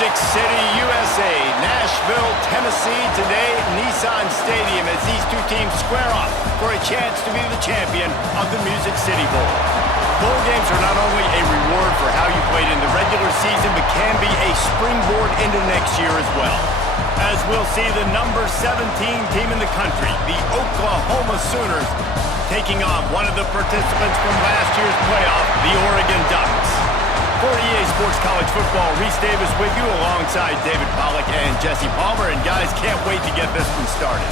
Music City, USA, Nashville, Tennessee, today Nissan Stadium as these two teams square off for a chance to be the champion of the Music City Bowl. Bowl games are not only a reward for how you played in the regular season, but can be a springboard into next year as well. As we'll see the number 17 team in the country, the Oklahoma Sooners, taking on one of the participants from last year's playoff, the Oregon Ducks. For EA Sports College Football, Reese Davis with you alongside David Pollack and Jesse Palmer. And guys, can't wait to get this one started.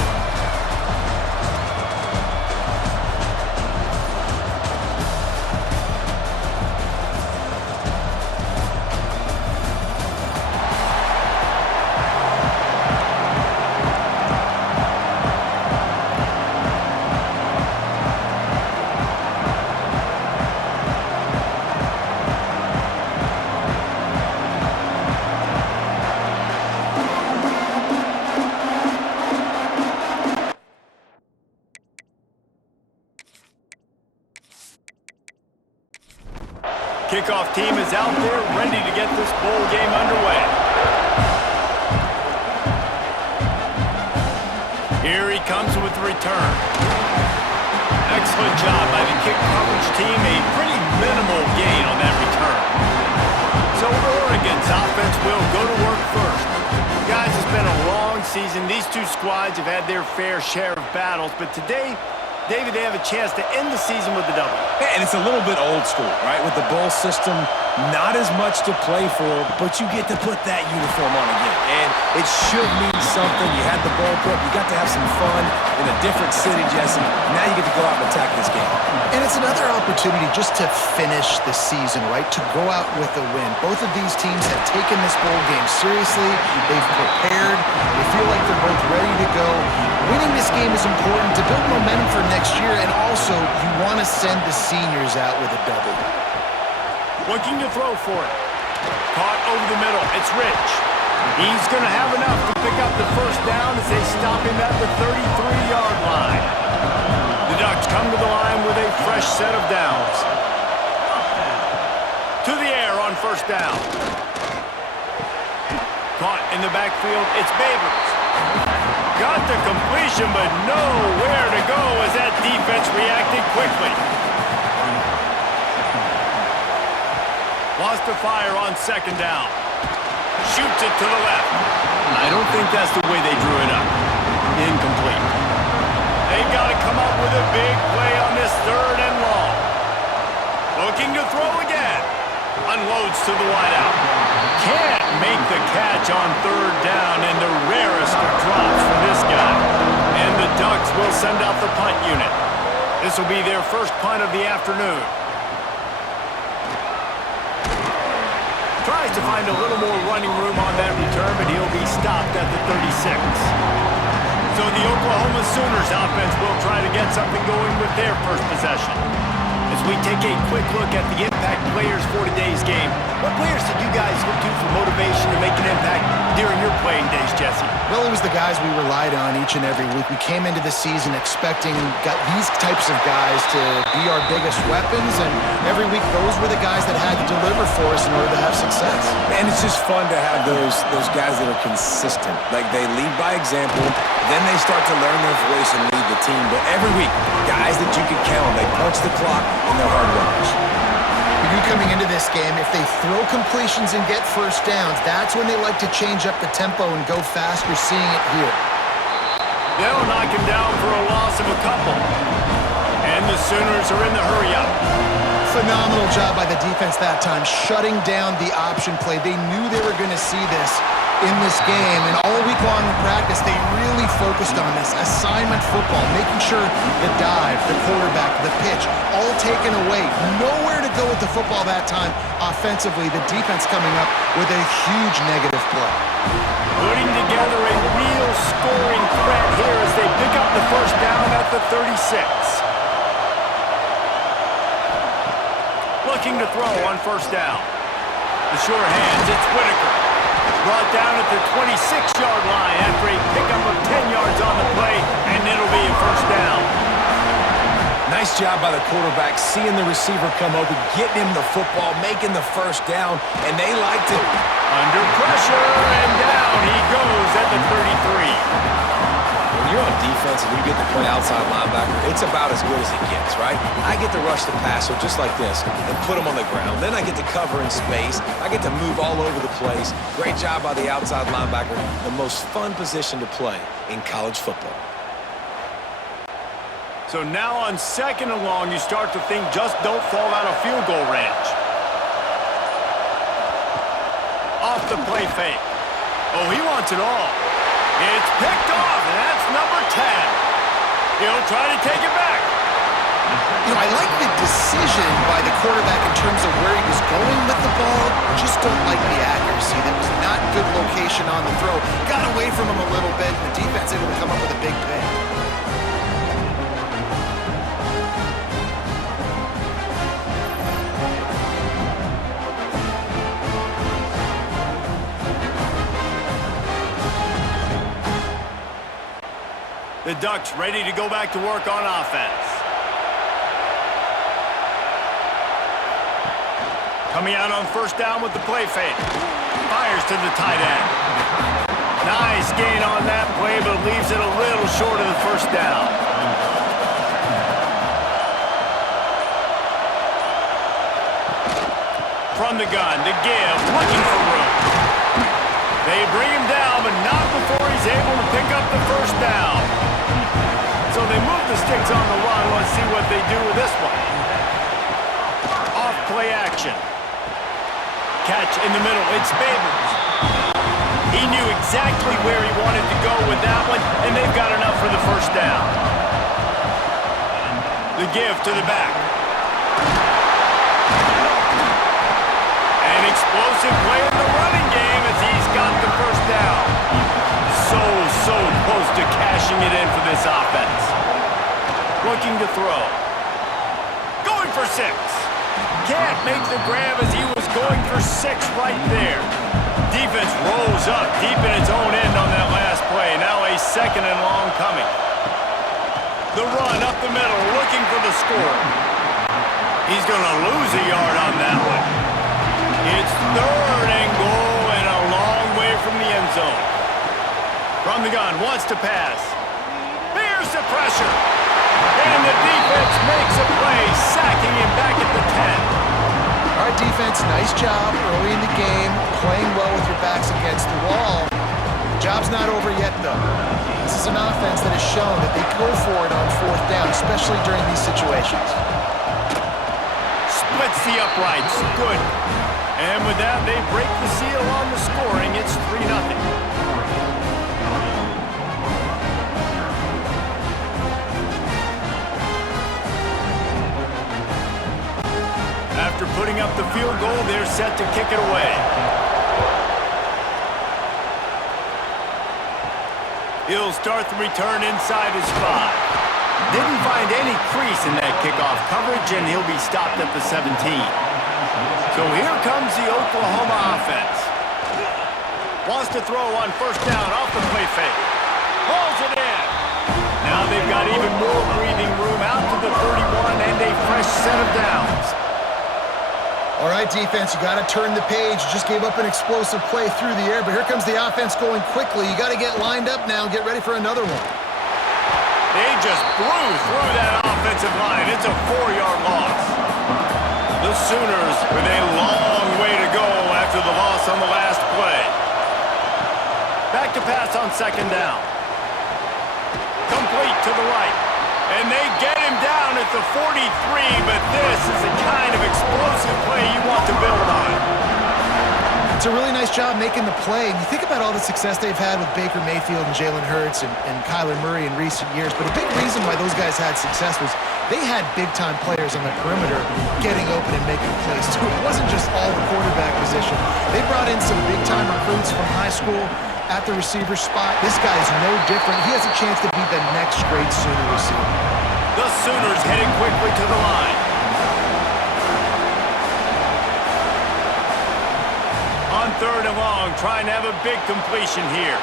Kickoff team is out there, ready to get this bowl game underway. Here he comes with the return. Excellent job by the kick coverage team. A pretty minimal gain on that return. So Oregon's offense will go to work first. Guys, it's been a long season. These two squads have had their fair share of battles, but today, David, they have a chance to end the season with a double. Yeah, and it's a little bit old school, right? With the bowl system, not as much to play for, but you get to put that uniform on again. And it should mean something. You had the bowl prep. You got to have some fun in a different city, Jesse. Now you get to go out and attack this game. And it's another opportunity just to finish the season, right? To go out with a win. Both of these teams have taken this bowl game seriously. They've prepared. They feel like they're both ready to go. Winning this game is important to build momentum for next year, and also you want to send the seniors out with a double. Looking to throw for it. Caught over the middle. It's Rich. He's going to have enough to pick up the first down as they stop him at the 33-yard line. The Ducks come to the line with a fresh set of downs. To the air on first down. Caught in the backfield. It's Babers. Got the completion, but nowhere to go as that defense reacted quickly. Lost to fire on second down. Shoots it to the left. I don't think that's the way they drew it up. Incomplete. They got to come up with a big play on this third and long. Looking to throw again. Unloads to the wideout. Can't make the catch on third down, and the rarest of drops for this guy. And the Ducks will send out the punt unit. This will be their first punt of the afternoon. Tries to find a little more running room on that return, but he'll be stopped at the 36. So the Oklahoma Sooners offense will try to get something going with their first possession. As we take a quick look at the impact players for today's game, what players did you guys look to for motivation to make an impact during your playing days, Jesse? Well, it was the guys we relied on each and every week. We came into the season expecting these types of guys to be our biggest weapons, and every week those were the guys that had to deliver for us in order to have success. And it's just fun to have those guys that are consistent. Like, they lead by example, then they start to learn their voice and lead the team. But every week, guys that you can count on, they punch the clock, and they're hard workers. For you coming into this game, if they throw completions and get first downs, that's when they like to change up the tempo and go fast. We're seeing it here. They'll knock him down for a loss of a couple. And the Sooners are in the hurry-up. Phenomenal job by the defense that time, shutting down the option play. They knew they were going to see this in this game, and all week long in practice, they really focused on this assignment football, making sure the dive, the quarterback, the pitch, all taken away. Nowhere to go with the football that time offensively. The defense coming up with a huge negative play. Putting together a real scoring threat here as they pick up the first down at the 36. Looking to throw on first down. The sure hands, it's Whitaker. Brought down at the 26-yard line after a pickup of 10 yards on the play, and it'll be a first down. Nice job by the quarterback, seeing the receiver come open, getting him the football, making the first down, and they liked it. Under pressure, and down he goes at the 33. When you're on defense and you get to play outside linebacker, it's about as good as it gets, right? I get to rush the passer just like this and put him on the ground. Then I get to cover in space. I get to move all over the place. Great job by the outside linebacker. The most fun position to play in college football. So now on 2nd and long, you start to think just don't fall out of field goal range. Off the play fake. Oh, he wants it all. It's picked off, and that's number 10. He'll try to take it back. You know, I like the decision by the quarterback in terms of where he was going with the ball. Just don't like the accuracy. That was not good location on the throw. Got away from him a little bit, and the defense able to come up with a big pick. The Ducks ready to go back to work on offense. Coming out on 1st down with the play fake. Fires to the tight end. Nice gain on that play, but leaves it a little short of the 1st down. From the gun to give, looking for room. They bring him down, but not before he's able to pick up the 1st down. So they move the sticks on the run. Let's see what they do with this one. Off play action. Catch in the middle. It's Babers. He knew exactly where he wanted to go with that one, and they've got enough for the 1st down. The give to the back. An explosive play in the running game as he's got the 1st down. So close to cashing it in for this offense. Looking to throw. Going for 6. Can't make the grab as he was going for 6 right there. Defense rolls up deep in its own end on that last play. Now a 2nd and long coming. The run up the middle, looking for the score. He's going to lose a yard on that one. It's 3rd and goal and a long way from the end zone. From the gun, wants to pass. Here's the pressure. And the defense makes a play, sacking him back at the 10. All right, defense, nice job early in the game, playing well with your backs against the wall. The job's not over yet, though. This is an offense that has shown that they go for it on 4th down, especially during these situations. Splits the uprights. Good. And with that, they break the seal on the scoring. It's 3-0. After putting up the field goal, they're set to kick it away. He'll start the return inside his 5. Didn't find any crease in that kickoff coverage, and he'll be stopped at the 17. So here comes the Oklahoma offense. Wants to throw on 1st down off the play fake. Pulls it in. Now they've got even more breathing room out to the 31 and a fresh set of downs. All right, defense, you got to turn the page. You just gave up an explosive play through the air, but here comes the offense going quickly. You got to get lined up now and get ready for another one. They just blew through that offensive line. It's a 4-yard loss. The Sooners with a long way to go after the loss on the last play. Back to pass on 2nd down. Complete to the right. And they get him down at the 43, but this is the kind of explosive play you want to build on. It's a really nice job making the play. And you think about all the success they've had with Baker Mayfield and Jalen Hurts and Kyler Murray in recent years, but a big reason why those guys had success was they had big-time players on the perimeter getting open and making plays, too. It wasn't just all the quarterback position. They brought in some big-time recruits from high school at the receiver spot. This guy is no different. He has a chance to be the next great Sooner receiver. The Sooners heading quickly to the line. On 3rd and long, trying to have a big completion here.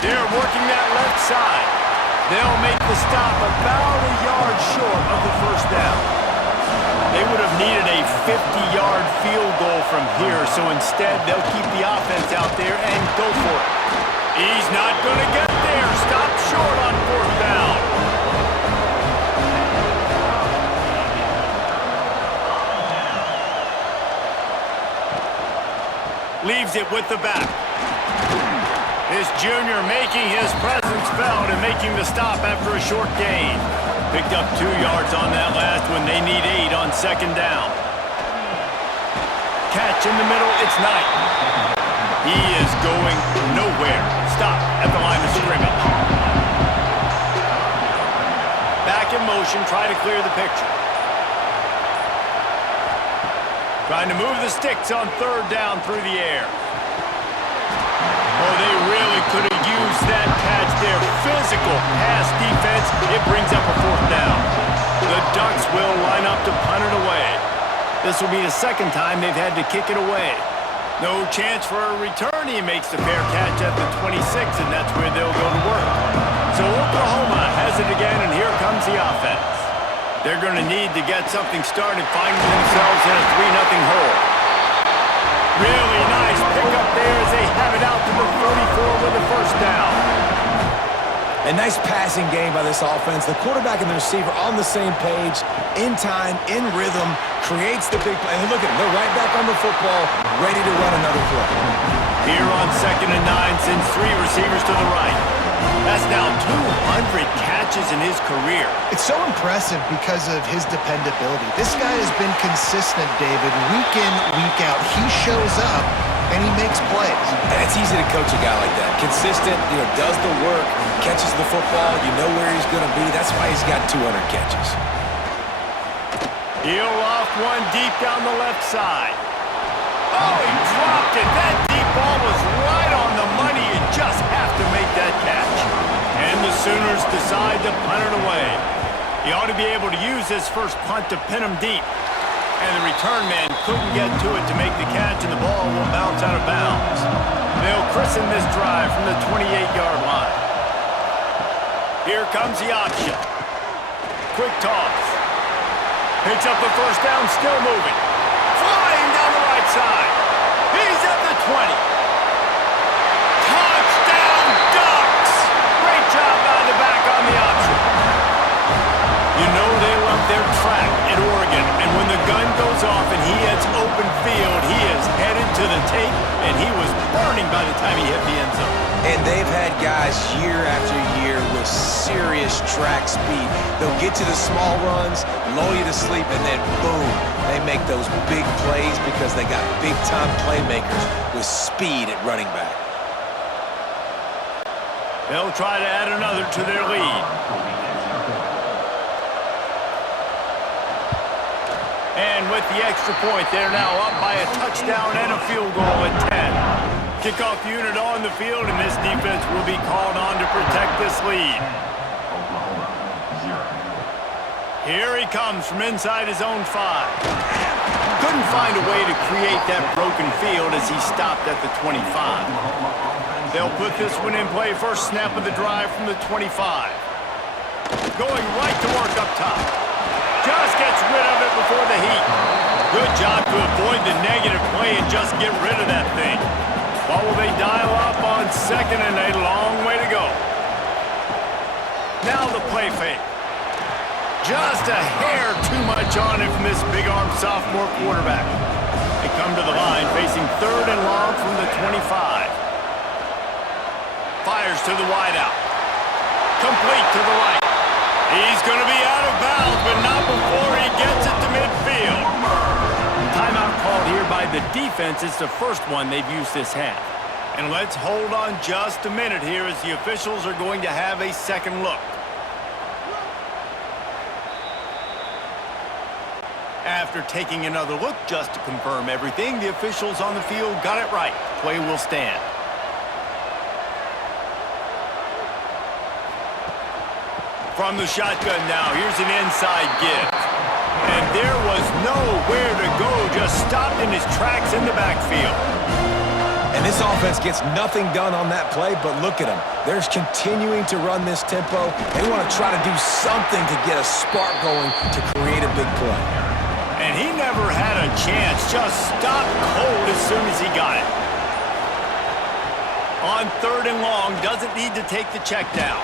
They're working that left side. They'll make the stop about a yard short of the first down. They would have needed a 50-yard field goal from here, so instead they'll keep the offense out there and go for it. He's not going to get there. Stop short on fourth down. Leaves it with the back. This junior making his presence felt and making the stop after a short gain. Picked up 2 yards on that last one. They need 8 on second down. Catch in the middle. It's Knight. He is going nowhere. Stop at the line of scrimmage. Back in motion. Try to clear the picture. Trying to move the sticks on third down through the air. Oh, they really could have used that catch there. Physical pass defense. It brings up a fourth down. The Ducks will line up to punt it away. This will be the second time they've had to kick it away. No chance for a return. He makes the fair catch at the 26, and that's where they'll go to work. So Oklahoma has it again, and here comes the offense. They're going to need to get something started, finding themselves in a 3-0 hole. Really nice pickup there as they have it out to the 44 with the first down. A nice passing game by this offense. The quarterback and the receiver on the same page, in time, in rhythm, creates the big play. And look at them, they're right back on the football, ready to run another play. Here on 2nd and 9, sends 3 receivers to the right. That's now 200 catches in his career. It's so impressive because of his dependability. This guy has been consistent, David, week in, week out. He shows up, and he makes plays. And it's easy to coach a guy like that. Consistent, does the work, catches the football, you know where he's going to be. That's why he's got 200 catches. He'll off one deep down the left side. Oh, he dropped it. That deep ball was right on the money. You just have to make that catch. And the Sooners decide to punt it away. He ought to be able to use this first punt to pin him deep. And the return man couldn't get to it to make the catch, and the ball will bounce out of bounds. They'll christen this drive from the 28-yard line. Here comes the option. Quick toss. Picks up the first down, still moving. Flying down the right side. He's at the 20. Touchdown, Ducks! Great job by the back on the option. You know they love their track at Oregon, and when the gun goes off and he hits open field, he is headed to the tape, and he was burning by the time he hit the end zone. And they've had guys year after year with serious track speed. They'll get you the small runs, lull you to sleep, and then boom, they make those big plays because they got big-time playmakers with speed at running back. They'll try to add another to their lead. And with the extra point, they're now up by a touchdown and a field goal at 10. Kickoff unit on the field, and this defense will be called on to protect this lead. Here he comes from inside his own 5. Couldn't find a way to create that broken field as he stopped at the 25. They'll put this one in play first snap of the drive from the 25. Going right to work up top. Just gets rid of it before the heat. Good job to avoid the negative play and just get rid of that thing. What will they dial up on 2nd and a long way to go? Now the play fake. Just a hair too much on it from this big-armed sophomore quarterback. They come to the line facing 3rd and long from the 25. Fires to the wideout. Complete to the right. He's going to be out of bounds, but not before he gets it to midfield. Timeout called here by the defense. It's the first one they've used this half. And let's hold on just a minute here as the officials are going to have a second look. After taking another look just to confirm everything, the officials on the field got it right. Play will stand. From the shotgun now, here's an inside give. And there was nowhere to go, just stopped in his tracks in the backfield. And this offense gets nothing done on that play, but look at them. They're continuing to run this tempo. They want to try to do something to get a spark going to create a big play. And he never had a chance. Just stopped cold as soon as he got it. On 3rd and long, doesn't need to take the check down.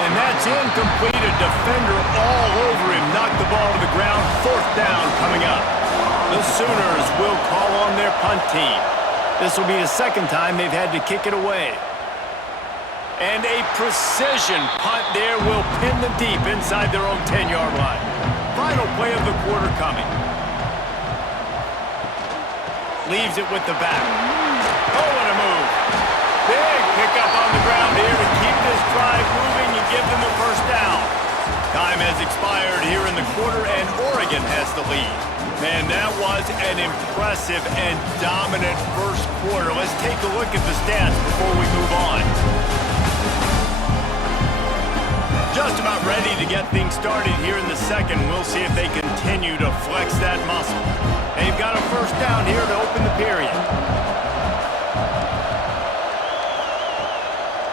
And that's incomplete. A defender all over him. Knocked the ball to the ground. 4th down coming up. The Sooners will call on their punt team. This will be the 2nd time they've had to kick it away. And a precision punt there will pin them deep inside their own 10-yard line. Final play of the quarter coming. Leaves it with the back. Oh, what a move. Big pickup on the ground here to keep this drive moving and give them the 1st down. Time has expired here in the quarter, and Oregon has the lead. Man, that was an impressive and dominant 1st quarter. Let's take a look at the stats before we move on. Just about ready to get things started here in the 2nd. We'll see if they continue to flex that muscle. They've got a 1st down here to open the period.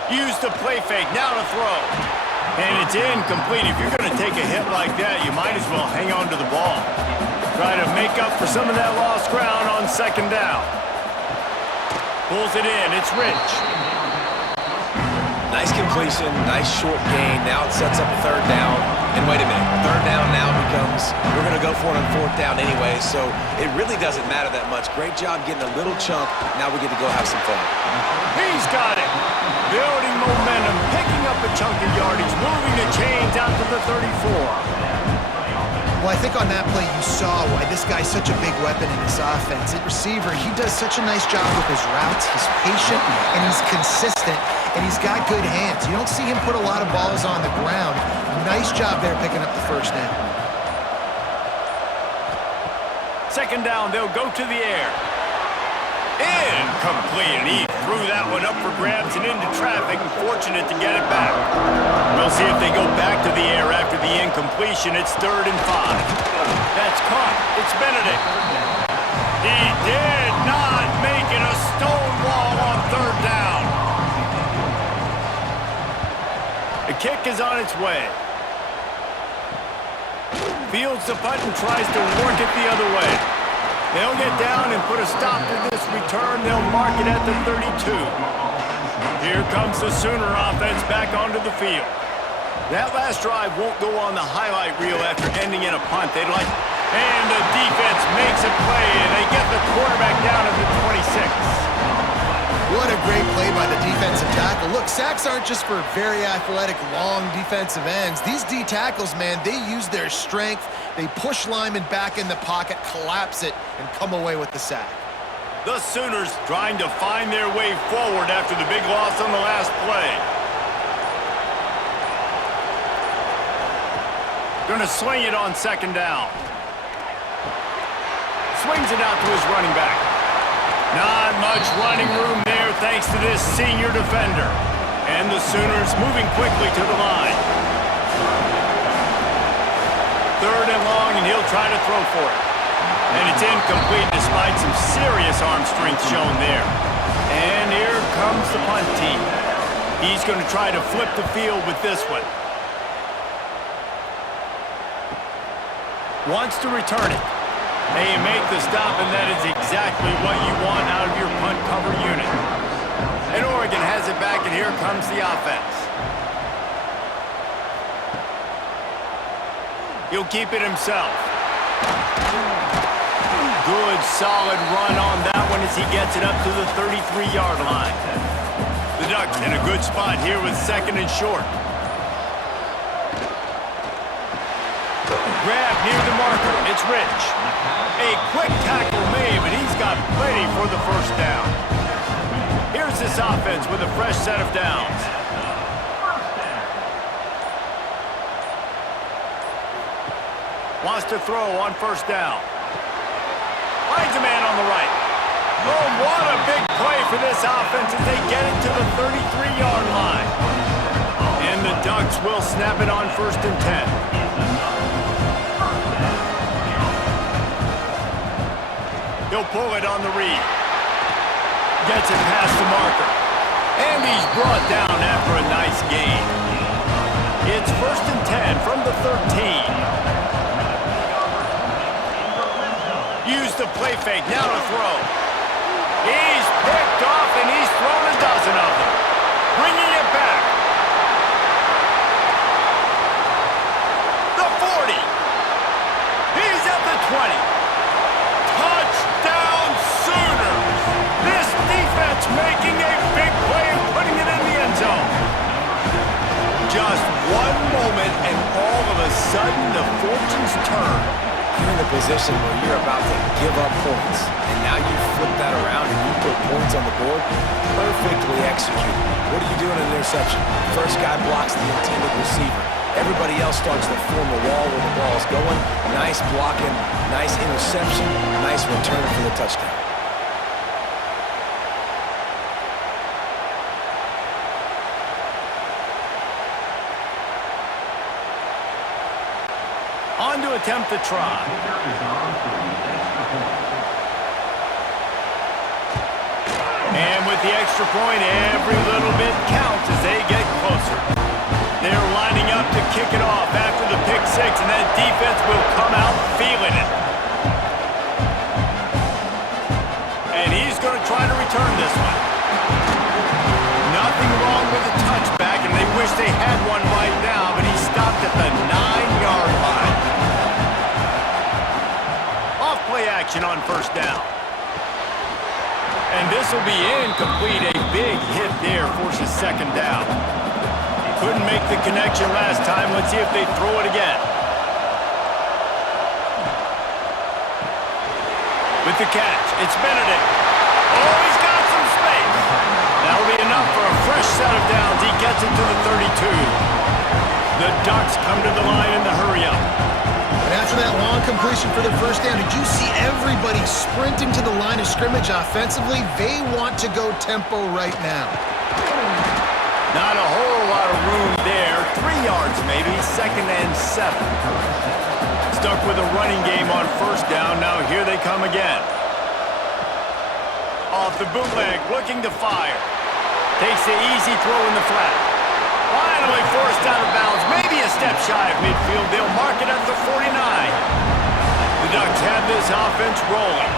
Use the play fake, now to throw. And it's incomplete. If you're going to take a hit like that, you might as well hang on to the ball. Try to make up for some of that lost ground on 2nd down. Pulls it in, it's Rich. Nice completion, nice short gain. Now it sets up a 3rd down. And wait a minute, 3rd down now becomes, we're going to go for it on 4th down anyway, so it really doesn't matter that much. Great job getting a little chunk. Now we get to go have some fun. He's got it. Building momentum, picking up a chunk of yardage, moving the chains out to the 34. Well, I think on that play you saw why this guy's such a big weapon in this offense. At receiver, he does such a nice job with his routes. He's patient, and he's consistent, and he's got good hands. You don't see him put a lot of balls on the ground. Nice job there picking up the 1st down. 2nd down, they'll go to the air. Incomplete, and he threw that one up for grabs and into traffic, and fortunate to get it back. We'll see if they go back to the air after the incompletion. It's 3rd and 5. That's caught. It's Benedict. He did not make it. A stonewall on 3rd down. The kick is on its way. Fields the punt and tries to work it the other way. They'll get down and put a stop to this return. They'll mark it at the 32. Here comes the Sooner offense back onto the field. That last drive won't go on the highlight reel after ending in a punt. They'd like, and the defense makes a play, and they get the quarterback down at the 26. What a great play by the defensive tackle. Look, sacks aren't just for very athletic, long defensive ends. These D tackles, man, they use their strength. They push linemen back in the pocket, collapse it, and come away with the sack. The Sooners trying to find their way forward after the big loss on the last play. Gonna swing it on 2nd down. Swings it out to his running back. Not much running room there thanks to this senior defender. And the Sooners moving quickly to the line. 3rd and long, and he'll try to throw for it. And it's incomplete despite some serious arm strength shown there. And here comes the punt team. He's going to try to flip the field with this one. Wants to return it. They make the stop, and that is exactly what you want out of your punt cover unit. And Oregon has it back, and here comes the offense. He'll keep it himself. Good, solid run on that one as he gets it up to the 33-yard line. The Ducks in a good spot here with 2nd and short. Grab near the marker. It's Rich. A quick tackle made, but he's got plenty for the 1st down. Here's this offense with a fresh set of downs. Wants to throw on 1st down. Finds a man on the right. Oh, what a big play for this offense as they get it to the 33-yard line. And the Ducks will snap it on 1st and 10. He'll pull it on the read. Gets it past the marker. And he's brought down after a nice gain. It's 1st and 10 from the 13. Use the play fake, now to throw. He's picked off and he's thrown a dozen of them. Bringing it back. The 40. He's at the 20. Touchdown Sooners. This defense making a big play and putting it in the end zone. Just one moment and all of a sudden the fortunes turn. You're in a position where you're about to give up points, and now you flip that around and you put points on the board. Perfectly executed. What do you do in an interception? First guy blocks the intended receiver. Everybody else starts to form a wall where the ball is going. Nice blocking, nice interception, nice return for the touchdown. On to attempt the try. And with the extra point, every little bit counts as they get closer. They're lining up to kick it off after the pick six, and that defense will come out feeling it. And he's going to try to return this one. Nothing wrong with the touchback, and they wish they had one right now, but he stopped at the 9-yard line. Off-play action on 1st down. And this will be incomplete. A big hit there forces 2nd down. Couldn't make the connection last time. Let's see if they throw it again. With the catch, it's Benedict. Oh, he's got some space. That'll be enough for a fresh set of downs. He gets it to the 32. The Ducks come to the line in the hurry-up. And after that long completion for the 1st down, did you see everybody sprinting to the line of scrimmage offensively? They want to go tempo right now. Not a whole lot of room there. 3 yards maybe, 2nd and 7. Stuck with a running game on 1st down. Now here they come again. Off the bootleg, looking to fire. Takes the easy throw in the flat. Finally forced out of bounds. Maybe a step shy of midfield. They'll mark it at the 49. The Ducks have this offense rolling.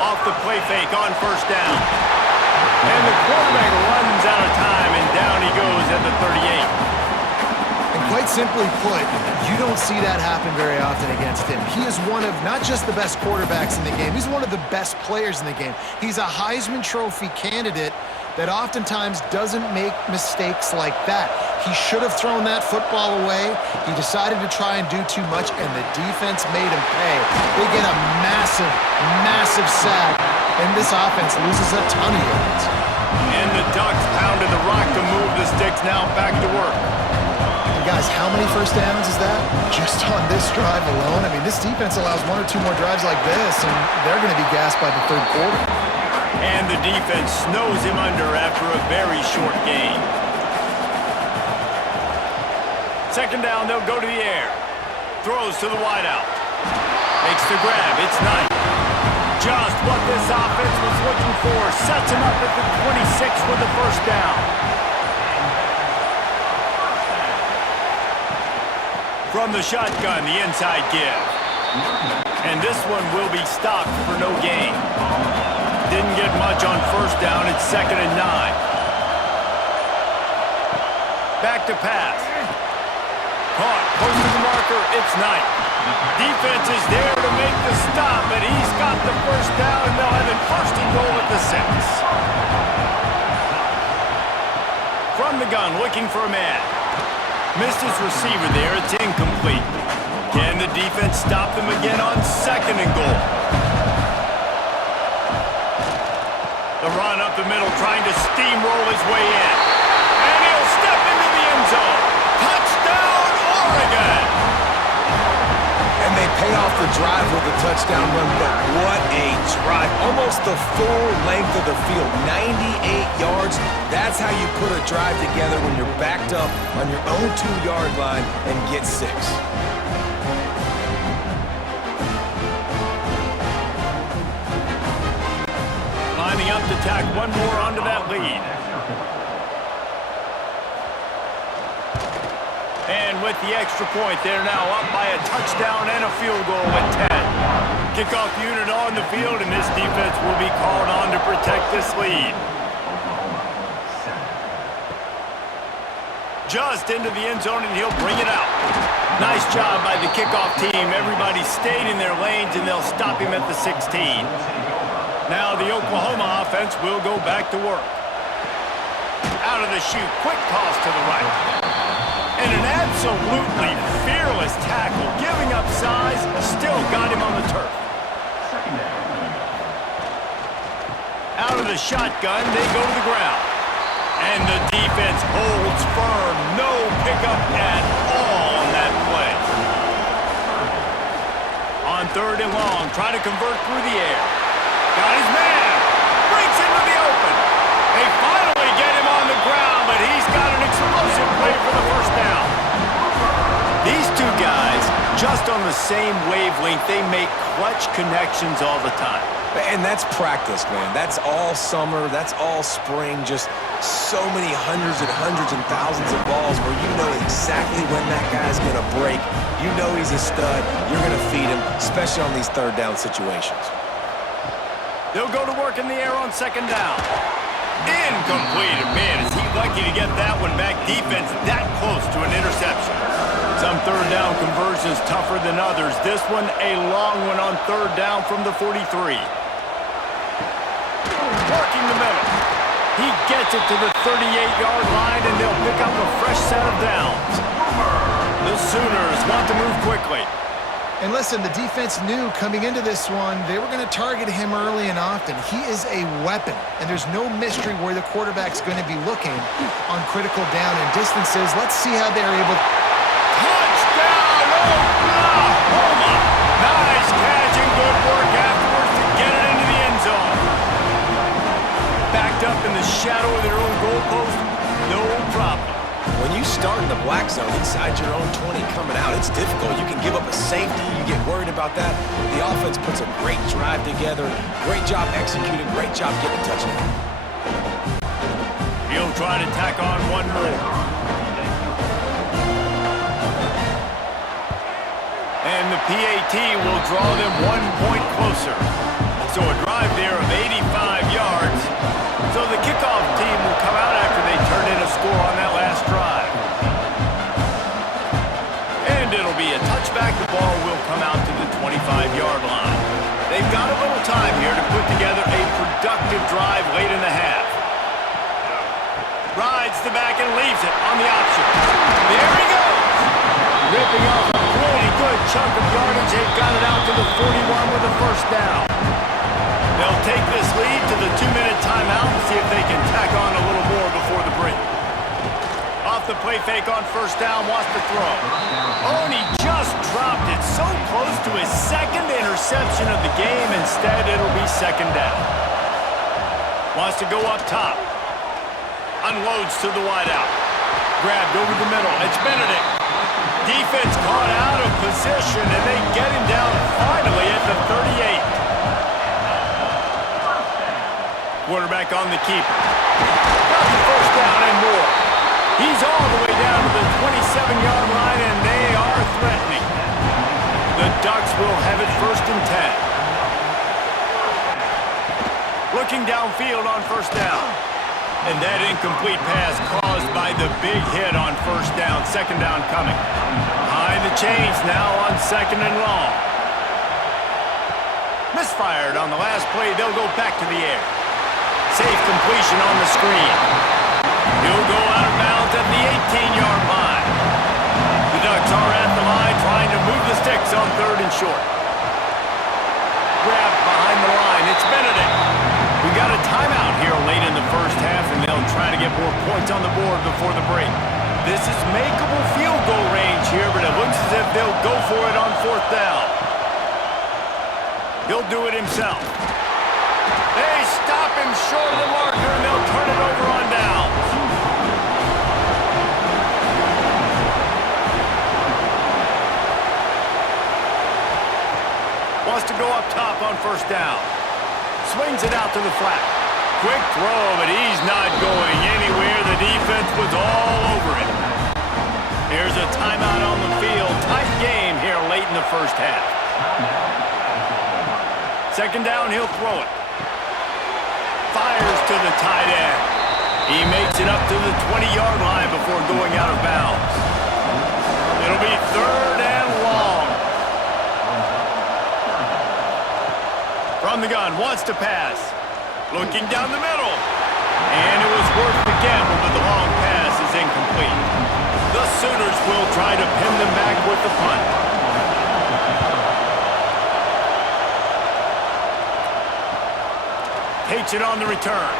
Off the play fake on 1st down. And the quarterback runs out of time, and down he goes at the 38. And quite simply put, you don't see that happen very often against him. He is one of not just the best quarterbacks in the game, he's one of the best players in the game. He's a Heisman Trophy candidate that oftentimes doesn't make mistakes like that. He should have thrown that football away. He decided to try and do too much, and the defense made him pay. They get a massive, massive sack, and this offense loses a ton of yards. And the Ducks pounded the rock to move the sticks, now back to work. And guys, how many 1st downs is that? Just on this drive alone? I mean, this defense allows 1 or 2 more drives like this, and they're going to be gassed by the 3rd quarter. And the defense snows him under after a very short game. 2nd down, they'll go to the air. Throws to the wideout. Makes the grab, it's Knight. Just what this offense was looking for. Sets him up at the 26 with the 1st down. From the shotgun, the inside give. And this one will be stopped for no gain. Didn't get much on 1st down. It's 2nd and 9. Back to pass. Caught. Close to the marker. It's Knight. Defense is there to make the stop, but he's got the 1st down, and they'll have it 1st and goal at the 6. From the gun, looking for a man. Missed his receiver there. It's incomplete. Can the defense stop them again on 2nd and goal? The run up the middle, trying to steamroll his way in. And he'll step into the end zone. Touchdown, Oregon! And they pay off the drive with a touchdown run, but what a drive. Almost the full length of the field, 98 yards. That's how you put a drive together when you're backed up on your own 2-yard line and get 6. Lining up to tack one more onto that lead. And with the extra point, they're now up by a touchdown and a field goal with 10. Kickoff unit on the field, and this defense will be called on to protect this lead. Just into the end zone, and he'll bring it out. Nice job by the kickoff team. Everybody stayed in their lanes, and they'll stop him at the 16. Now the Oklahoma offense will go back to work. Out of the chute, quick toss to the right. And an absolutely fearless tackle, giving up size, still got him on the turf. Out of the shotgun, they go to the ground. And the defense holds firm. No pickup at all on that play. On 3rd and long, try to convert through the air. Got his man. Breaks into the open. They finally get him on the ground, but he's got an explosive play for the first down. These two guys, just on the same wavelength, they make clutch connections all the time. And that's practice, man. That's all summer. That's all spring. Just so many hundreds and thousands of balls where you know exactly when that guy's going to break. You know he's a stud. You're going to feed him, especially on these 3rd down situations. They'll go to work in the air on 2nd down. Incomplete. Man, is he lucky to get that one back. Defense that close to an interception. Some 3rd down conversions tougher than others. This one a long one on 3rd down from the 43. Working the middle. He gets it to the 38-yard line, and they'll pick up a fresh set of downs. The Sooners want to move quickly. And listen, the defense knew coming into this one, they were going to target him early and often. He is a weapon, and there's no mystery where the quarterback's going to be looking on critical down and distances. Let's see how they're able to... Touchdown, Oklahoma! Nice catch and good work afterwards to get it into the end zone. Backed up in the shadow of their own goalpost, no problem. When you start in the black zone inside your own 20 coming out, it's difficult. You can give up a safety. You get worried about that. The offense puts a great drive together. Great job executing. Great job getting a touchdown. He'll try to tack on one more. And the PAT will draw them 1 point closer. So a drive there of 85 yards. So the kickoff team will come out after they turn in a score on that last drive. And it'll be a touchback. The ball will come out to the 25-yard line. They've got a little time here to put together a productive drive late in the half. Rides the back and leaves it on the option. There he goes. Ripping off a pretty good chunk of yardage. They've got it out to the 41 with a first down. They'll take this lead to the 2-minute timeout and see if they can tack on a little more before the break. Off the play fake on first down, wants to throw. Oh, and he just dropped it so close to his 2nd interception of the game. Instead, it'll be 2nd down. Wants to go up top. Unloads to the wideout. Grabbed over the middle. It's Benedict. Defense caught out of position, and they get him down finally at the 38. Quarterback on the keeper. Got the first down and more. He's all the way down to the 27-yard line, and they are threatening. The Ducks will have it 1st and 10. Looking downfield on first down. And that incomplete pass caused by the big hit on first down. 2nd down coming. Behind the chains now on 2nd and long. Misfired on the last play. They'll go back to the air. Safe completion on the screen. He'll go out of bounds at the 18-yard line. The Ducks are at the line trying to move the sticks on 3rd and short. Grabbed behind the line. It's Benedict. We got a timeout here late in the first half, and they'll try to get more points on the board before the break. This is makeable field goal range here, but it looks as if they'll go for it on 4th down. He'll do it himself. They stop him short of the marker, and they'll turn it over on downs. Wants to go up top on first down. Swings it out to the flat. Quick throw, but he's not going anywhere. The defense was all over him. Here's a timeout on the field. Tight game here late in the first half. Second down, he'll throw it. Fires to the tight end. He makes it up to the 20-yard line before going out of bounds. It'll be third and long. From the gun, wants to pass. Looking down the middle. And it was worth the gamble, but the long pass is incomplete. The Sooners will try to pin them back with the punt. Takes it on the return.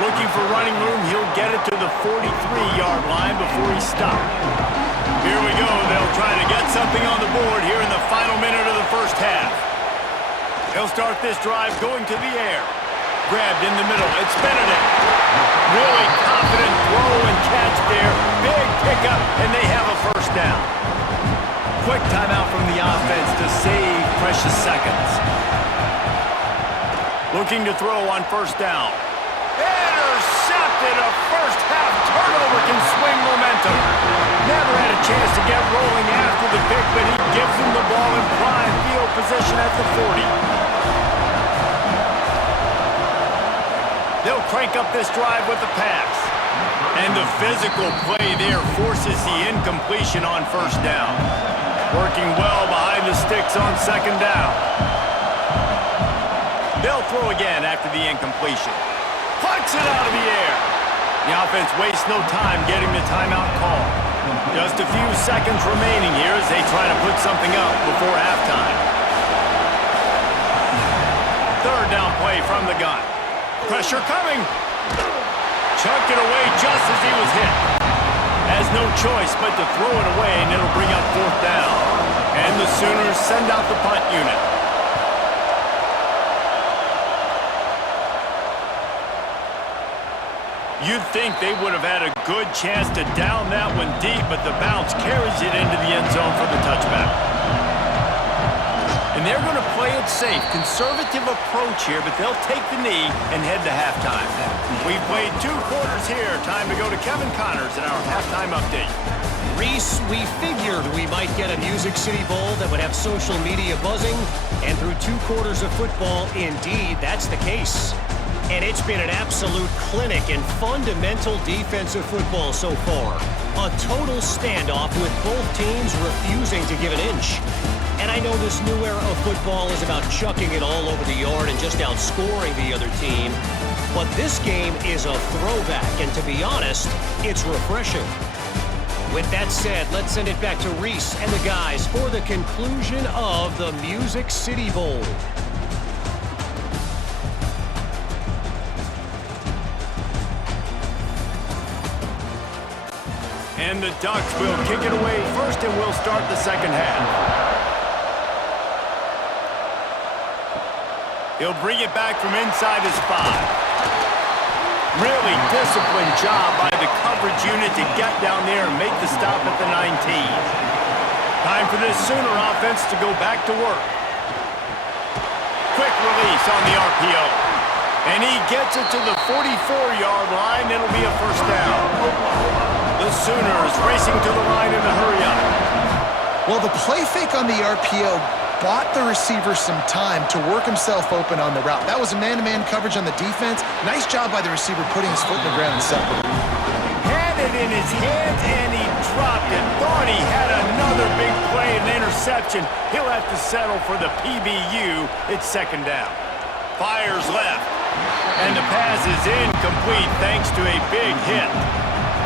Looking for running room, he'll get it to the 43-yard line before he stopped. Here we go. They'll try to get something on the board here in the final minute of the first half. He'll start this drive going to the air. Grabbed in the middle. It's Benedict. Really confident throw and catch there. Big pickup, and they have a first down. Quick timeout from the offense to save precious seconds. Looking to throw on first down. Intercepted. A first half turnover can swing momentum. Never had a chance to get rolling after the pick, but he gives him the ball in prime field position at the 40. They'll crank up this drive with the pass. And the physical play there forces the incompletion on first down. Working well behind the sticks on second down. They'll throw again after the incompletion. Punts it out of the air. The offense wastes no time getting the timeout call. Just a few seconds remaining here as they try to put something up before halftime. Third down play from the gun. Pressure coming. Chuck it away just as he was hit. Has no choice but to throw it away, and it'll bring up fourth down. And the Sooners send out the punt unit. You'd think they would have had a good chance to down that one deep, but the bounce carries it into the end zone for the touchback. And they're going to play it safe. Conservative approach here, but they'll take the knee and head to halftime. We've played 2 quarters here. Time to go to Kevin Connors in our halftime update. Reese, we figured we might get a Music City Bowl that would have social media buzzing, and through 2 quarters of football, indeed, that's the case. And it's been an absolute clinic in fundamental defensive football so far. A total standoff with both teams refusing to give an inch. And I know this new era of football is about chucking it all over the yard and just outscoring the other team. But this game is a throwback, and to be honest, it's refreshing. With that said, let's send it back to Reese and the guys for the conclusion of the Music City Bowl. And the Ducks will kick it away first, and we'll start the second half. He'll bring it back from inside his 5. Really disciplined job by the coverage unit to get down there and make the stop at the 19. Time for this Sooner offense to go back to work. Quick release on the RPO. And he gets it to the 44-yard line. It'll be a first down. The Sooners racing to the line in a hurry-up. Well, the play fake on the RPO bought the receiver some time to work himself open on the route. That was a man-to-man coverage on the defense. Nice job by the receiver putting his foot in the ground and separating. Had it in his hands, and he dropped it. Thought he had another big play, an interception. He'll have to settle for the PBU. It's second down. Fires left. And the pass is incomplete thanks to a big hit.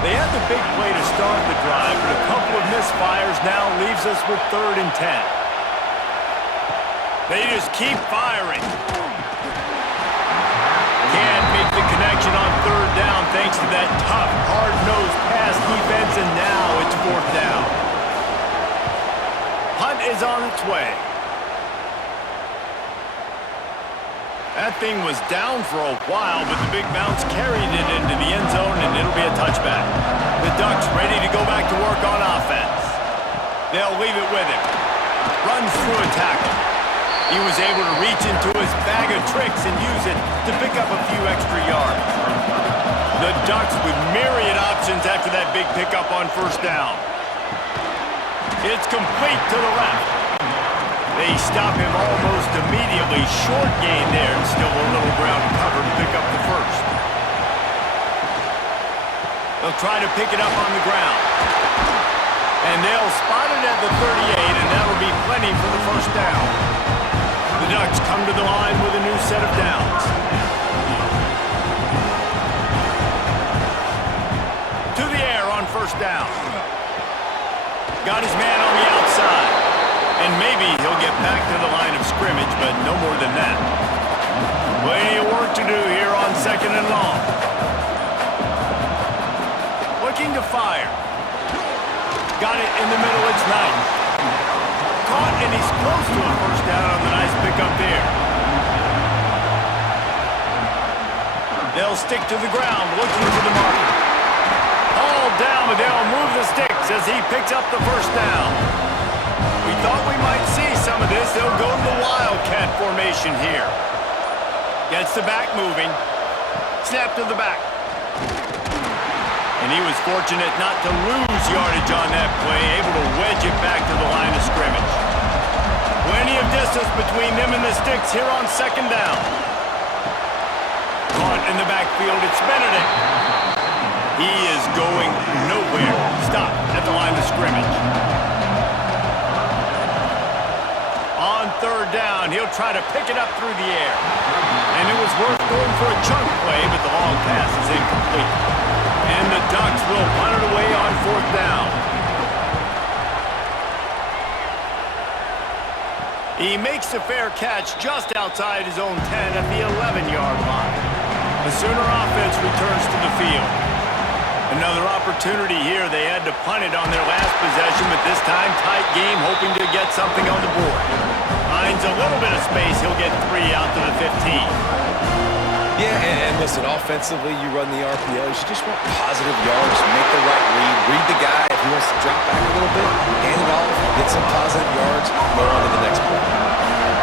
They had the big play to start the drive, but a couple of misfires now leaves us with 3rd and 10. They just keep firing. Can't make the connection on 3rd down thanks to that tough, hard-nosed pass defense, and now it's 4th down. Hunt is on its way. That thing was down for a while, but the big bounce carried it into the end zone, and it'll be a touchback. The Ducks ready to go back to work on offense. They'll leave it with him. Runs through a tackle. He was able to reach into his bag of tricks and use it to pick up a few extra yards. The Ducks with myriad options after that big pickup on first down. It's complete to the left. They stop him almost immediately. Short gain there, and still a little ground to cover to pick up the first. They'll try to pick it up on the ground. And they'll spot it at the 38, and that'll be plenty for the first down. The Ducks come to the line with a new set of downs. To the air on first down. Got his man on the outside. And maybe he'll get back to the line of scrimmage, but no more than that. Plenty of work to do here on second and long. Looking to fire. Got it in the middle, it's Knight. Caught, and he's close to a first down on the nice pickup there. They'll stick to the ground, looking for the mark. Hauled down, but they'll move the sticks as he picks up the first down. We thought we might see some of this. They'll go to the Wildcat formation here. Gets the back moving. Snap to the back. And he was fortunate not to lose yardage on that play, able to wedge it back to the line of scrimmage. Plenty of distance between them and the sticks here on second down. Caught in the backfield, it's Benedict. He is going nowhere. Stop at the line of scrimmage. On third down, he'll try to pick it up through the air. And it was worth going for a chunk play, but the long pass is incomplete. And the Ducks will punt it away on fourth down. He makes the fair catch just outside his own 10 at the 11-yard line. The Sooner offense returns to the field. Another opportunity here. They had to punt it on their last possession, but this time tight game, hoping to get something on the board. Finds a little bit of space. He'll get 3 out to the 15. Yeah, and listen, offensively, you run the RPOs. You just want positive yards, make the right read the guy. If he wants to drop back a little bit, hand it off, get some positive yards, go on to the next play.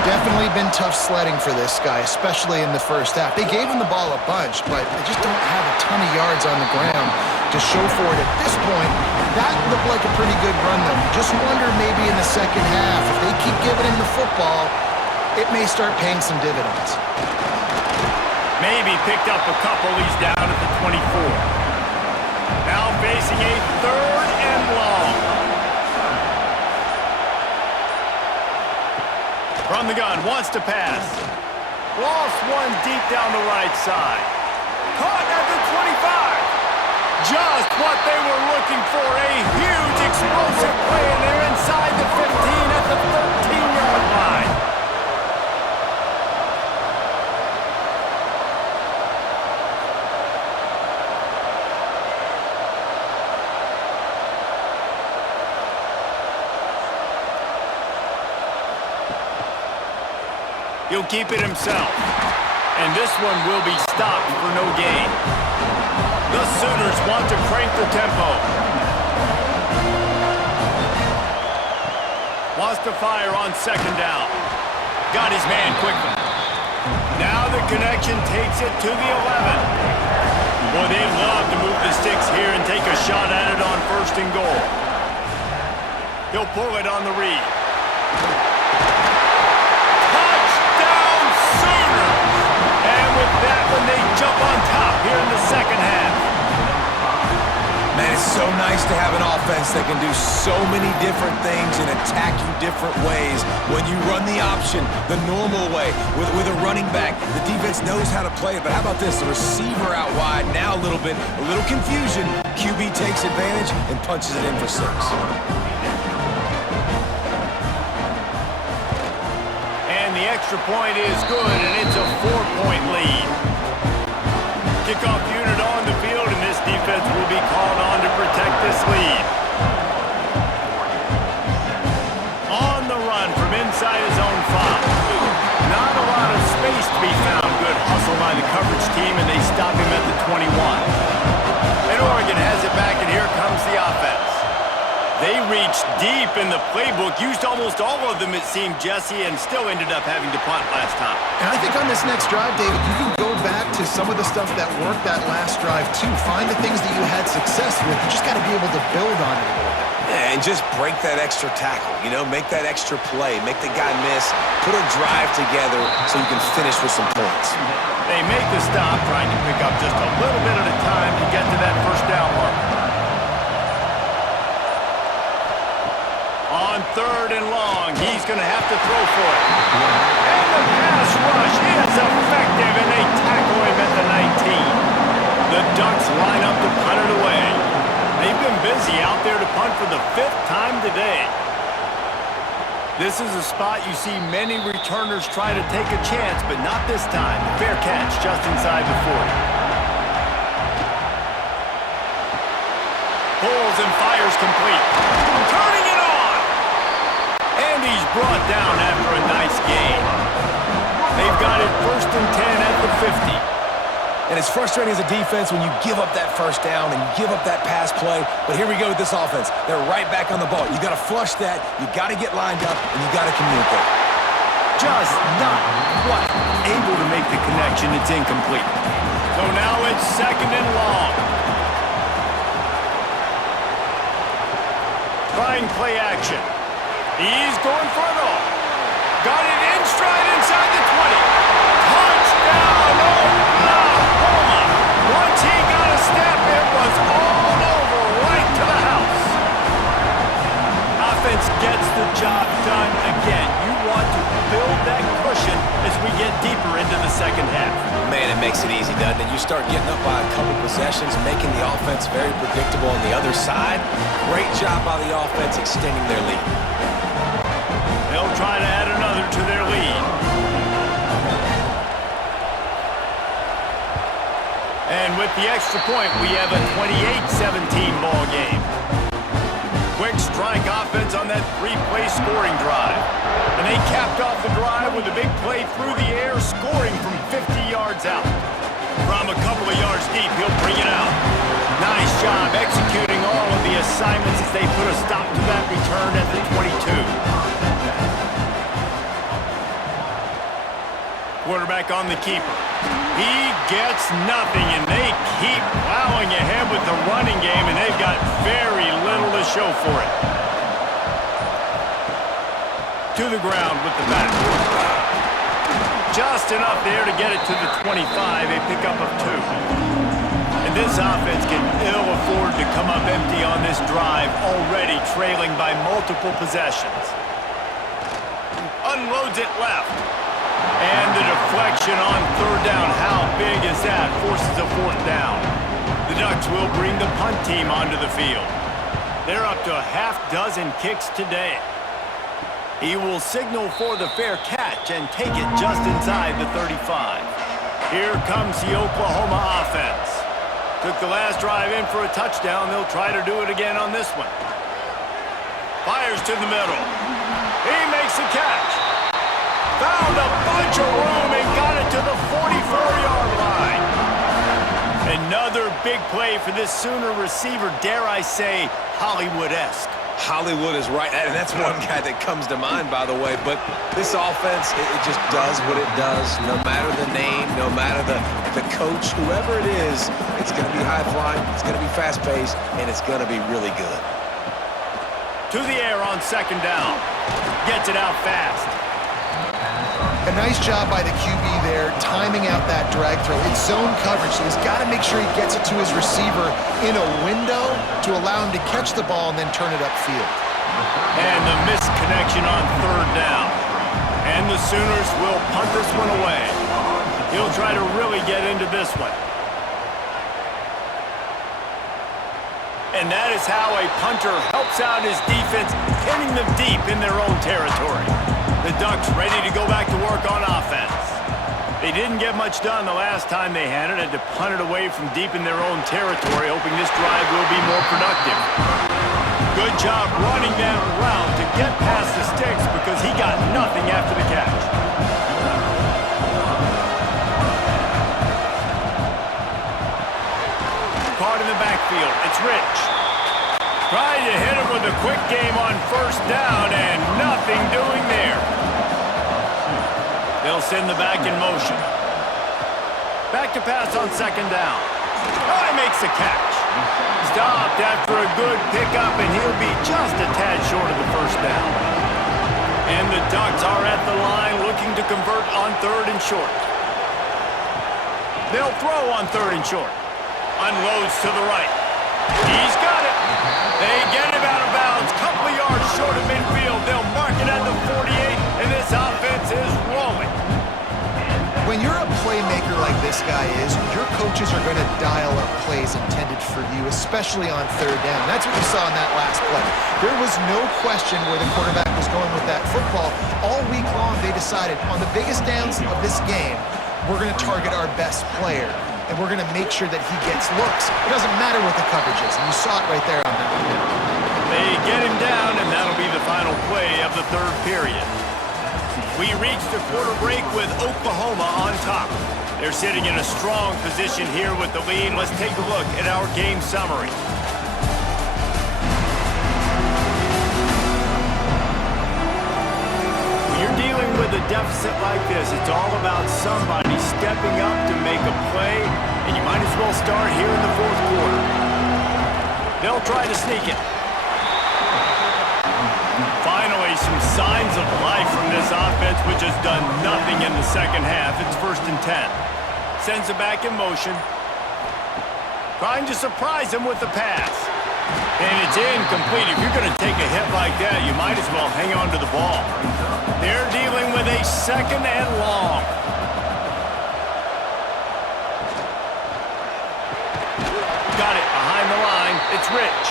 Definitely been tough sledding for this guy, especially in the first half. They gave him the ball a bunch, but they just don't have a ton of yards on the ground to show for it at this point. That looked like a pretty good run, though. Just wonder maybe in the second half, if they keep giving him the football, it may start paying some dividends. Maybe picked up a couple. He's down at the 24. Now facing a third and long. From the gun, wants to pass. Lost one deep down the right side. Caught at the 25. Just what they were looking for. A huge explosive play, and they're inside the 15 at the 13-yard line. He'll keep it himself. And this one will be stopped for no gain. The Sooners want to crank the tempo. Wants to fire on second down. Got his man quickly. Now the connection takes it to the 11. Boy, they love to move the sticks here and take a shot at it on first and goal. He'll pull it on the read. That when they jump on top here in the second half. Man, it's so nice to have an offense that can do so many different things and attack you different ways. When you run the option the normal way with a running back, the defense knows how to play it. But how about this? The receiver out wide, now a little confusion. QB takes advantage and punches it in for 6. The extra point is good, and it's a 4-point lead. Kickoff unit on the field, and this defense will be called on to protect this lead. On the run from inside his own 5. Not a lot of space to be found. Good hustle by the coverage team, and they stop him at the 21. And Oregon has it back, and here comes the offense. They They reached deep in the playbook, used almost all of them, it seemed, Jesse, and still ended up having to punt last time. And I think on this next drive, David, you can go back to some of the stuff that worked that last drive, too. Find the things that you had success with. You just got to be able to build on it a little bit. Yeah, and just break that extra tackle, you know, make that extra play, make the guy miss, put a drive together so you can finish with some points. They make the stop, trying to pick up just a little bit at a time to get to that first down mark. On 3rd and long, he's going to have to throw for it. And the pass rush is effective, and they tackle him at the 19. The Ducks line up to punt it away. They've been busy out there to punt for the 5th time today. This is a spot you see many returners try to take a chance, but not this time. The fair catch just inside the 40. Pulls and fires complete. Turning it on! And he's brought down after a nice gain. They've got it 1st and 10 at the 50. And it's frustrating as a defense when you give up that first down and you give up that pass play. But here we go with this offense. They're right back on the ball. You got to flush that. You got to get lined up, and you got to communicate. Just not quite able to make the connection. It's incomplete. So now it's 2nd and long. Trying play action. He's going for it all. Got it in stride inside the 20. Touchdown, Oklahoma! Once he got a step, it was all over, right to the house. Offense gets the job done again. You want to build that cushion as we get deeper into the second half. Man, it makes it easy, doesn't it? You start getting up by a couple possessions, making the offense very predictable on the other side. Great job by the offense extending their lead. They'll try to add another to their lead. And with the extra point, we have a 28-17 ball game. Quick strike offense on that 3-play scoring drive. And they capped off the drive with a big play through the air, scoring from 50 yards out. From a couple of yards deep, he'll bring it out. Nice job executing all of the assignments as they put a stop to that return at the 22. Quarterback on the keeper. He gets nothing, and they keep plowing ahead with the running game, and they've got very little to show for it. To the ground with the back. Just enough there to get it to the 25, a pickup of 2. And this offense can ill afford to come up empty on this drive, already trailing by multiple possessions. Unloads it left. And the deflection on 3rd down. How big is that? Forces a 4th down. The Ducks will bring the punt team onto the field. They're up to a half-dozen kicks today. He will signal for the fair catch and take it just inside the 35. Here comes the Oklahoma offense. Took the last drive in for a touchdown. They'll try to do it again on this one. Fires to the middle. He makes the catch. Found a bunch of room and got it to the 44-yard line. Another big play for this Sooner receiver, dare I say, Hollywood-esque. Hollywood is right, and that's one guy that comes to mind, by the way. But this offense, it just does what it does. No matter the name, no matter the coach, whoever it is, it's going to be high-flying, it's going to be fast-paced, and it's going to be really good. To the air on 2nd down. Gets it out fast. A nice job by the QB there, timing out that drag throw. It's zone coverage, so he's got to make sure he gets it to his receiver in a window to allow him to catch the ball and then turn it upfield. And the missed connection on 3rd down. And the Sooners will punt this one away. He'll try to really get into this one. And that is how a punter helps out his defense, pinning them deep in their own territory. The Ducks ready to go back to work on offense. They didn't get much done the last time they had it. Had to punt it away from deep in their own territory, hoping this drive will be more productive. Good job running that route to get past the sticks because he got nothing after the catch. Caught in the backfield. It's Rich. Trying to hit him with a quick game on first down, and nothing doing there. They'll send the back in motion. Back to pass on second down. Oh, he makes the catch. Stopped after a good pickup, and he'll be just a tad short of the first down. And the Ducks are at the line looking to convert on third and short. They'll throw on third and short. Unloads to the right. He's got it. They get him out of bounds. Couple of yards short of midfield. They'll mark it at the 48, and this offense is rolling. When you're a playmaker like this guy is, your coaches are going to dial up plays intended for you, especially on third down. That's what we saw in that last play. There was no question where the quarterback was going with that football. All week long, they decided on the biggest downs of this game, we're going to target our best player, and we're going to make sure that he gets looks. It doesn't matter what the coverage is, and you saw it right there on that one. They get him down, and that'll be the final play of the third period. We reached a quarter break with Oklahoma on top. They're sitting in a strong position here with the lead. Let's take a look at our game summary. When you're dealing with a deficit like this, it's all about somebody stepping up to make a play, and you might as well start here in the fourth quarter. They'll try to sneak it. Finally, some signs of life from this offense, which has done nothing in the second half. It's 1st and 10. Sends it back in motion. Trying to surprise him with the pass. And it's incomplete. If you're going to take a hit like that, you might as well hang on to the ball. They're dealing with a 2nd and long. Got it behind the line. It's Rich.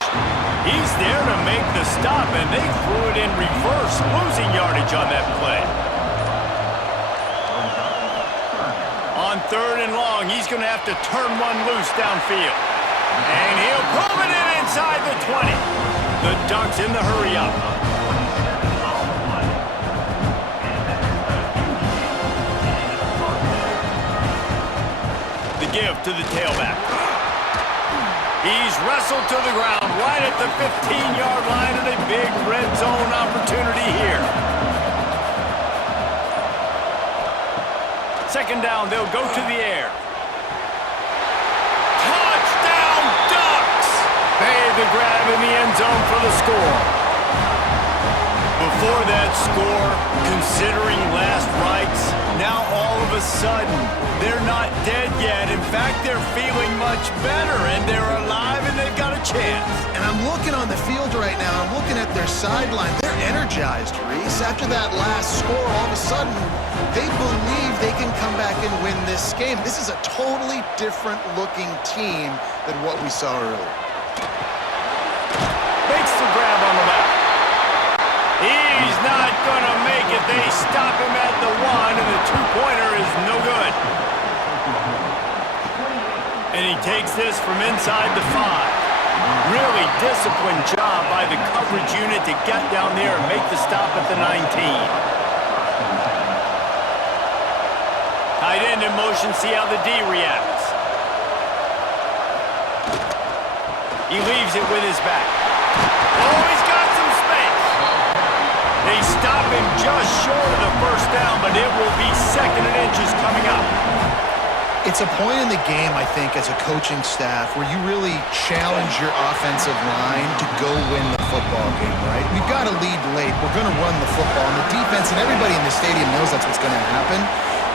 He's there to make the stop, and they threw it in reverse, losing yardage on that play. On 3rd and long, he's going to have to turn one loose downfield. And he'll pull it in inside the 20. The Ducks in the hurry-up. The give to the tailback. He's wrestled to the ground right at the 15-yard line, and a big red zone opportunity here. 2nd down, they'll go to the air. Touchdown, Ducks! Made the grab in the end zone for the score. Before that score, considering last rites, now all of a sudden, they're not dead yet. In fact, they're feeling much better, and they're alive, and they've got a chance. And I'm looking on the field right now. I'm looking at their sideline. They're energized, Reese. After that last score, all of a sudden, they believe they can come back and win this game. This is a totally different-looking team than what we saw earlier. Makes the grab on the left. He's not going to make it. They stop him at the 1, and the two-pointer is no good. And he takes this from inside the 5. Really disciplined job by the coverage unit to get down there and make the stop at the 19. Tight end in motion, see how the D reacts. He leaves it with his back. Oh, he's got some space. They stop him just short of the first down, but it will be 2nd and inches coming up. It's a point in the game, I think, as a coaching staff where you really challenge your offensive line to go win the football game, right? We've got to lead late. We're going to run the football. And the defense and everybody in the stadium knows that's what's going to happen.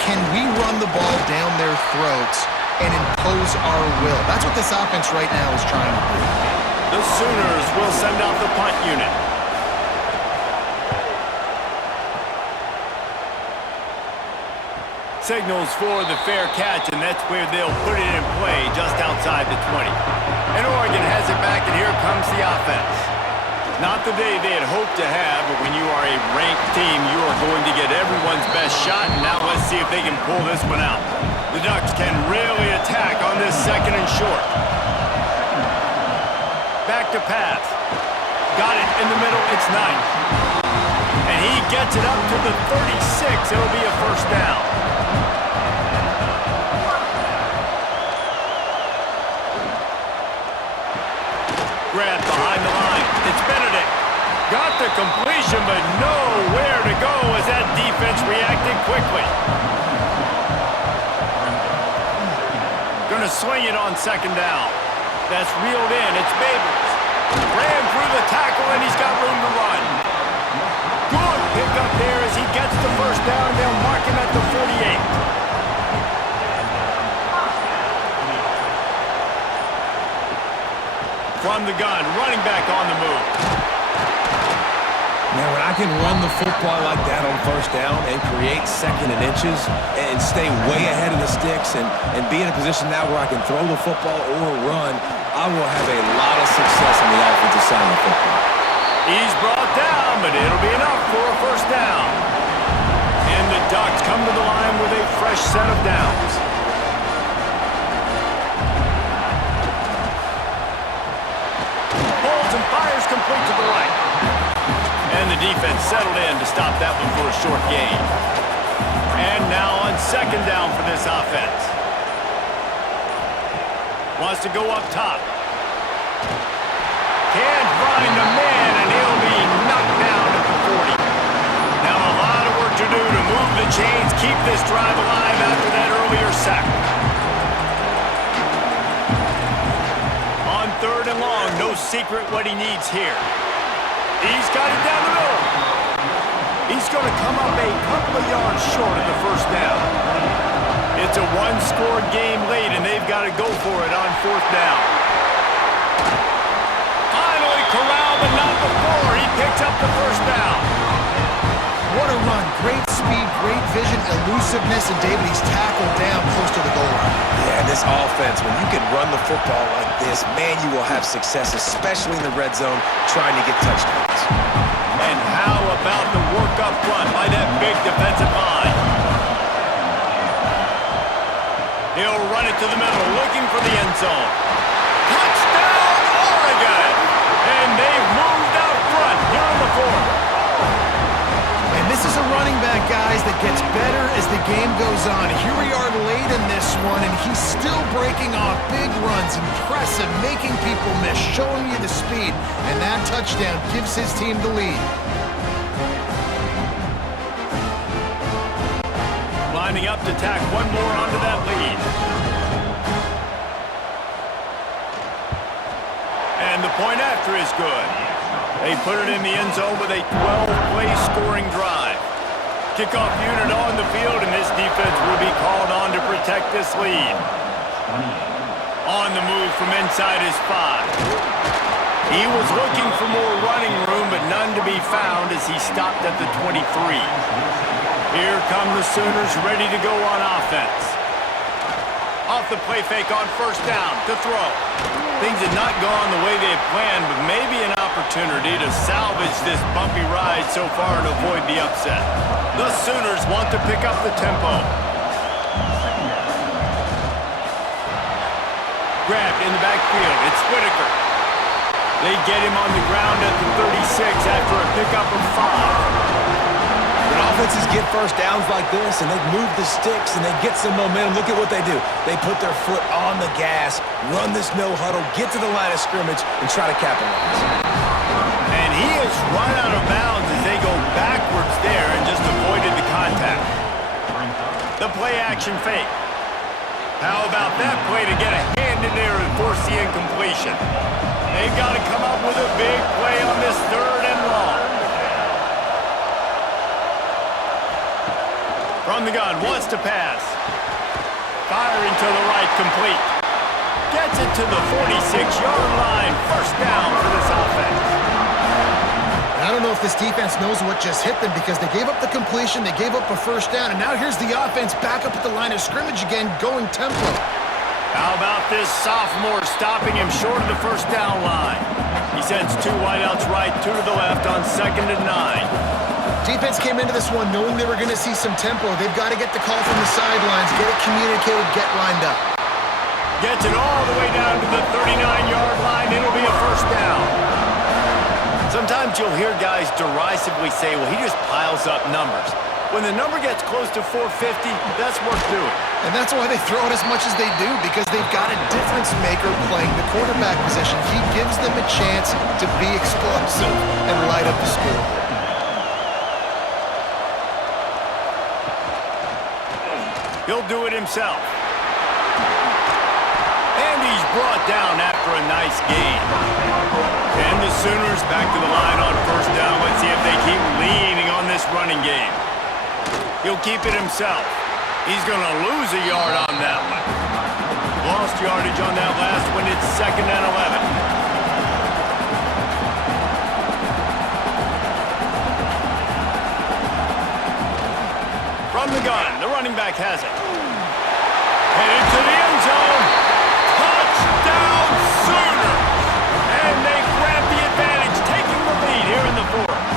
Can we run the ball down their throats and impose our will? That's what this offense right now is trying to do. The Sooners will send out the punt unit. Signals for the fair catch, and that's where they'll put it in play just outside the 20. And Oregon has it back, and here comes the offense. Not the day they had hoped to have, but when you are a ranked team, you are going to get everyone's best shot, and now let's see if they can pull this one out. The Ducks can really attack on this 2nd and short. Back to pass. Got it in the middle, it's Knight. And he gets it up to the 36, it'll be a first down. Grab behind the line. It's Benedict. defense reacted quickly. Gonna swing it on second down. That's reeled in. It's Babers. Ran through the tackle, and he's got room to run. Good pick up there as he gets the first down. They'll mark him at the 48. From the gun, running back on the move. Man, when I can run the football like that on first down and create second and inches and stay way ahead of the sticks and be in a position now where I can throw the football or run, I will have a lot of success on the offensive side of the football. He's brought down, but it'll be enough for a first down. And the Ducks come to the line with a fresh set of downs. Holds and fires complete to the right. And the defense settled in to stop that one for a short gain. And now on second down for this offense. Wants to go up top. Can't find a man, and he'll be knocked down at the 40. Now a lot of work to do to move the chains, keep this drive alive after that earlier sack. On third and long, no secret what he needs here. He's got it down the middle. He's going to come up a couple of yards short of the first down. It's a one-score game late, and they've got to go for it on fourth down. Finally corralled, but not before. He picks up the first down. What a run. Great speed, great vision, elusiveness, and David, he's tackled down close to the goal line. Yeah, and this offense, when you can run the football like this, man, you will have success, especially in the red zone, trying to get touchdowns. And how about the work up front by that big defensive line? He'll run it to the middle, looking for the end zone. Touchdown, Oregon! And they've moved out front here in the fourth. And this is a running back, guys, that gets better as the game goes on. Here we are late in this one, and he's still breaking off big runs. Impressive, making people miss, showing you the speed. And that touchdown gives his team the lead. Lining up to tack one more onto that lead. And the point after is good. They put it in the end zone with a 12-play scoring drive. Kickoff unit on the field, and this defense will be called on to protect this lead. On the move from inside his 5. He was looking for more running room, but none to be found as he stopped at the 23. Here come the Sooners ready to go on offense. Off the play fake on first down to throw. Things had not gone the way they had planned, but maybe an opportunity to salvage this bumpy ride so far and avoid the upset. The Sooners want to pick up the tempo. Grabbed in the backfield. It's Whitaker. They get him on the ground at the 36 after a pickup of 5. When offenses get first downs like this and they move the sticks and they get some momentum, look at what they do. They put their foot on the gas, run this no huddle, get to the line of scrimmage, and try to capitalize. And he has run out of bounds as they go backwards there and just avoided the contact. The play action fake. How about that play to get a hand in there and force the incompletion? They've got to come up with a big play on this third and long. From the gun, wants to pass. Firing to the right, complete. Gets it to the 46-yard line. First down for this offense. I don't know if this defense knows what just hit them because they gave up the completion, they gave up a first down, and now here's the offense back up at the line of scrimmage again, going tempo. How about this sophomore stopping him short of the first down line? He sends 2 wideouts right, 2 to the left on 2nd and 9. Defense came into this one knowing they were going to see some tempo. They've got to get the call from the sidelines, get it communicated, get lined up. Gets it all the way down to the 39-yard line. It'll be a first down. Sometimes you'll hear guys derisively say, well, he just piles up numbers. When the number gets close to 450, that's worth doing. And that's why they throw it as much as they do, because they've got a difference maker playing the quarterback position. He gives them a chance to be explosive and light up the scoreboard. He'll do it himself. And he's brought down after a nice gain. And the Sooners back to the line on first down. Let's see if they keep leaning on this running game. He'll keep it himself. He's going to lose a yard on that one. Lost yardage on that last one. It's 2nd and 11. From the gun, the running back has it. Headed to the end zone. Touchdown, Sooners! And they grab the advantage, taking the lead here in the 4th.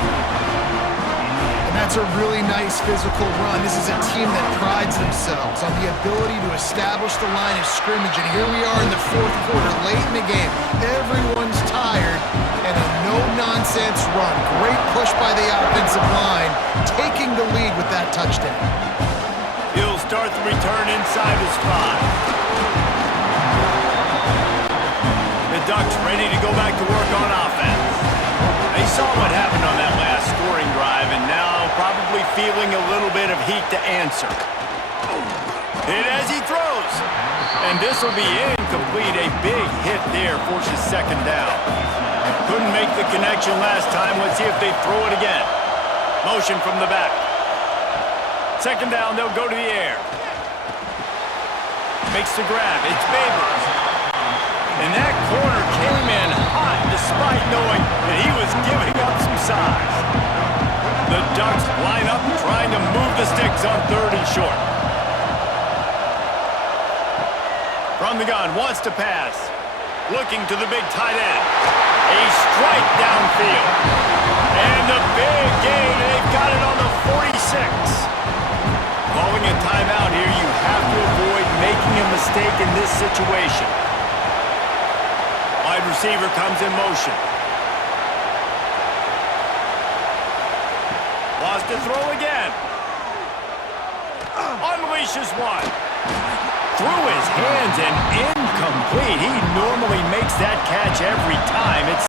And that's a really nice physical run. This is a team that prides themselves on the ability to establish the line of scrimmage. And here we are in the 4th quarter, late in the game. Everyone's tired, and a no-nonsense run. Great push by the offensive line, taking the lead with that touchdown. He'll start the return inside his 5. The Ducks ready to go back to work on offense. They saw what happened on that last scoring drive, and now probably feeling a little bit of heat to answer. Hit as he throws. And this will be incomplete. A big hit there forces 2nd down. Couldn't make the connection last time. Let's see if they throw it again. Motion from the back. 2nd down, they'll go to the air. Makes the grab. It's Babers. And that corner came in hot despite knowing that he was giving up some size. The Ducks line up trying to move the sticks on 3rd and short. From the gun, wants to pass. Looking to the big tight end. A strike downfield. And the big gain, they've got it on the 46. Calling a timeout here, you have to avoid making a mistake in this situation. Wide receiver comes in motion. Lost to throw again. Unleashes one. Through his hands and incomplete. He normally makes that catch every time. It's